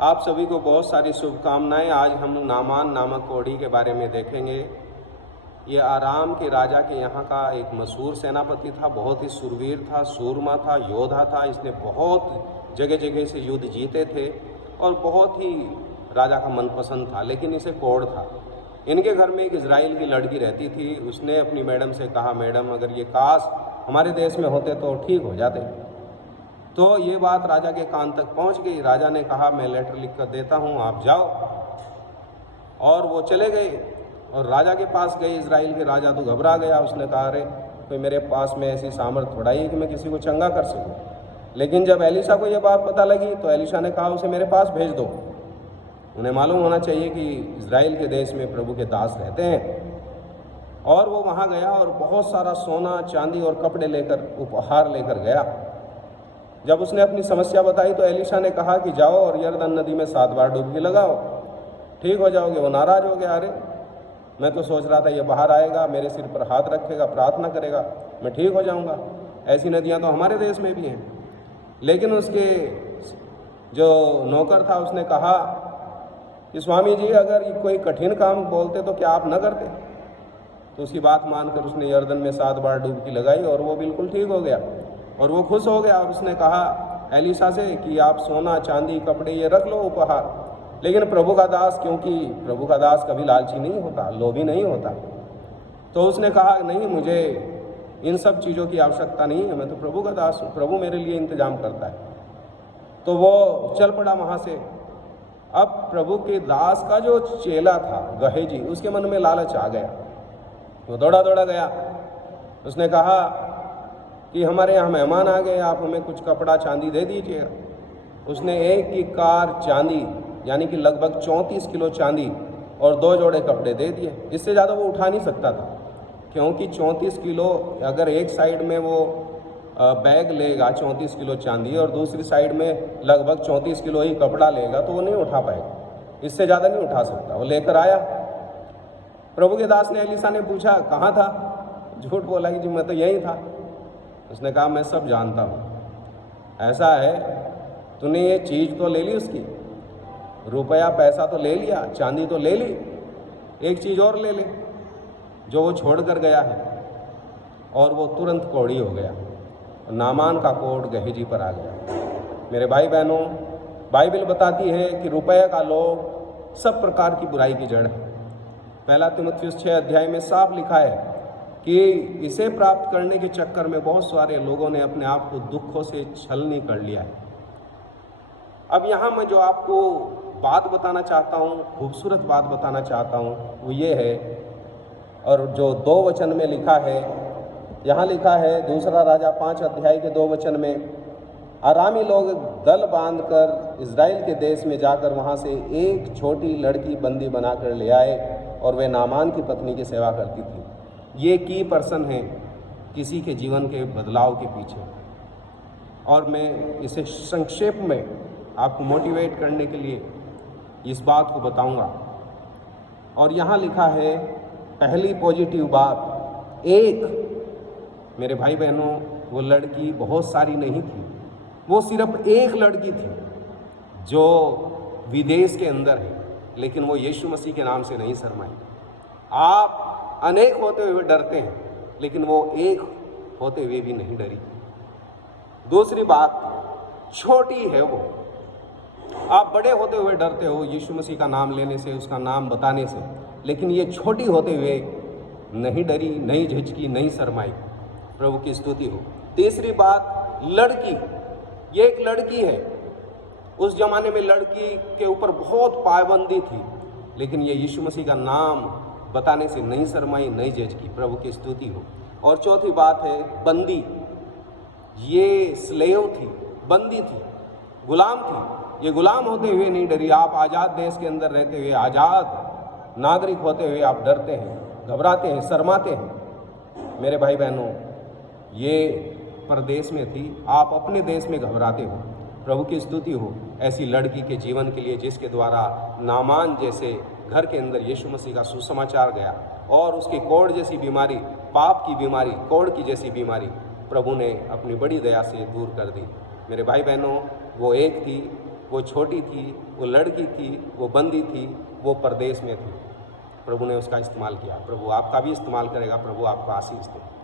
आप सभी को बहुत सारी शुभकामनाएं। आज हम नामान नामक कोढ़ी के बारे में देखेंगे। ये आराम के राजा के यहाँ का एक मशहूर सेनापति था, बहुत ही शूरवीर था, सूरमा था, योद्धा था। इसने बहुत जगह जगह से युद्ध जीते थे और बहुत ही राजा का मनपसंद था, लेकिन इसे कोढ़ था। इनके घर में एक इजराइल की लड़की रहती थी। उसने अपनी मैडम से कहा, मैडम अगर ये काश हमारे देश में होते तो ठीक हो जाते। तो ये बात राजा के कान तक पहुंच गई। राजा ने कहा, मैं लेटर लिख कर देता हूँ, आप जाओ। और वो चले गए और राजा के पास गए। इजराइल के राजा तो घबरा गया। उसने कहा, अरे कोई मेरे पास में ऐसी सामर्थ्य थोड़ा ही है कि मैं किसी को चंगा कर सकूँ। लेकिन जब एलिशा को ये बात पता लगी तो एलिशा ने कहा, उसे मेरे पास भेज दो। उन्हें मालूम होना चाहिए कि इजराइल के देश में प्रभु के दास रहते हैं। और वो वहाँ गया और बहुत सारा सोना चांदी और कपड़े लेकर, उपहार लेकर गया। जब उसने अपनी समस्या बताई तो एलिशा ने कहा कि जाओ और यरदन नदी में 7 बार डुबकी लगाओ, ठीक हो जाओगे। वो नाराज हो गया, अरे मैं तो सोच रहा था ये बाहर आएगा, मेरे सिर पर हाथ रखेगा, प्रार्थना करेगा, मैं ठीक हो जाऊंगा। ऐसी नदियां तो हमारे देश में भी हैं। लेकिन उसके जो नौकर था उसने कहा कि स्वामी जी अगर कोई कठिन काम बोलते तो क्या आप न करते। तो उसकी बात मानकर उसने यरदन में 7 बार डुबकी लगाई और वो बिल्कुल ठीक हो गया और वो खुश हो गया। और उसने कहा एलिशा से कि आप सोना चांदी कपड़े ये रख लो उपहार, लेकिन प्रभु का दास, क्योंकि प्रभु का दास कभी लालची नहीं होता, लोभी नहीं होता, तो उसने कहा नहीं, मुझे इन सब चीज़ों की आवश्यकता नहीं है, मैं तो प्रभु का दास हूँ, प्रभु मेरे लिए इंतजाम करता है। तो वो चल पड़ा वहाँ से। अब प्रभु के दास का जो चेला था गहेजी, उसके मन में लालच आ गया। वो दौड़ा दौड़ा गया। उसने कहा कि हमारे यहाँ मेहमान आ गए, आप हमें कुछ कपड़ा चांदी दे दीजिएगा। उसने एक की कार चांदी, यानी कि लगभग 34 किलो चांदी और 2 जोड़े कपड़े दे दिए। इससे ज़्यादा वो उठा नहीं सकता था, क्योंकि 34 किलो, अगर एक साइड में वो बैग लेगा 34 किलो चांदी और दूसरी साइड में लगभग 34 किलो ही कपड़ा लेगा तो वो नहीं उठा पाएगा, इससे ज़्यादा नहीं उठा सकता। वो लेकर आया। प्रभु के दास ने एलिशा ने पूछा, कहाँ था? झूठ बोला कि जी मैं तो यहीं था। उसने कहा, मैं सब जानता हूँ। ऐसा है, तूने ये चीज़ तो ले ली, उसकी रुपया पैसा तो ले लिया, चांदी तो ले ली, एक चीज़ और ले ले जो वो छोड़ कर गया है। और वो तुरंत कोढ़ी हो गया। नामान का कोढ़ गहेजी पर आ गया। मेरे भाई बहनों, बाइबल बताती है कि रुपये का लोभ सब प्रकार की बुराई की जड़ है। 1 तीमुथियुस 6 अध्याय में साफ लिखा है कि इसे प्राप्त करने के चक्कर में बहुत सारे लोगों ने अपने आप को दुखों से छलनी कर लिया है। अब यहाँ मैं जो आपको बात बताना चाहता हूँ, खूबसूरत बात बताना चाहता हूँ, वो ये है, और जो 2 वचन में लिखा है, यहाँ लिखा है 2 राजा 5 अध्याय के 2 वचन में, आरामी लोग दल बांधकर इजराइल के देश में जाकर वहाँ से एक छोटी लड़की बंदी बनाकर ले आए और वे नामान की पत्नी की सेवा करती थी। ये की पर्सन है किसी के जीवन के बदलाव के पीछे। और मैं इसे संक्षेप में आपको मोटिवेट करने के लिए इस बात को बताऊंगा। और यहाँ लिखा है, पहली पॉजिटिव बात, एक, मेरे भाई बहनों, वो लड़की बहुत सारी नहीं थी, वो सिर्फ एक लड़की थी जो विदेश के अंदर है, लेकिन वो यीशु मसीह के नाम से नहीं शर्माई। आप अनेक होते हुए डरते हैं, लेकिन वो एक होते हुए भी नहीं डरी। दूसरी बात, छोटी है वो। आप बड़े होते हुए डरते हो यीशु मसीह का नाम लेने से, उसका नाम बताने से, लेकिन ये छोटी होते हुए नहीं डरी, नहीं झिझकी, नहीं शर्माई। प्रभु की स्तुति हो। तीसरी बात, लड़की, ये एक लड़की है। उस जमाने में लड़की के ऊपर बहुत पाबंदी थी, लेकिन ये यीशु मसीह का नाम बताने से नहीं शर्माई, नहीं झिझकी। प्रभु की स्तुति हो। और चौथी बात है, बंदी। ये स्लेव थी, बंदी थी, गुलाम थी। ये गुलाम होते हुए नहीं डरी। आप आज़ाद देश के अंदर रहते हुए, आज़ाद नागरिक होते हुए आप डरते हैं, घबराते हैं, शर्माते हैं। मेरे भाई बहनों, ये परदेश में थी, आप अपने देश में घबराते हो। प्रभु की स्तुति हो ऐसी लड़की के जीवन के लिए, जिसके द्वारा नामान जैसे घर के अंदर यीशु मसीह का सुसमाचार गया और उसकी कोढ़ जैसी बीमारी, पाप की बीमारी, कोढ़ की जैसी बीमारी प्रभु ने अपनी बड़ी दया से दूर कर दी। मेरे भाई बहनों, वो एक थी वो छोटी थी, वो लड़की थी, वो बंदी थी, वो परदेश में थी। प्रभु ने उसका इस्तेमाल किया। प्रभु आपका भी इस्तेमाल करेगा। प्रभु आपको आशीष दे।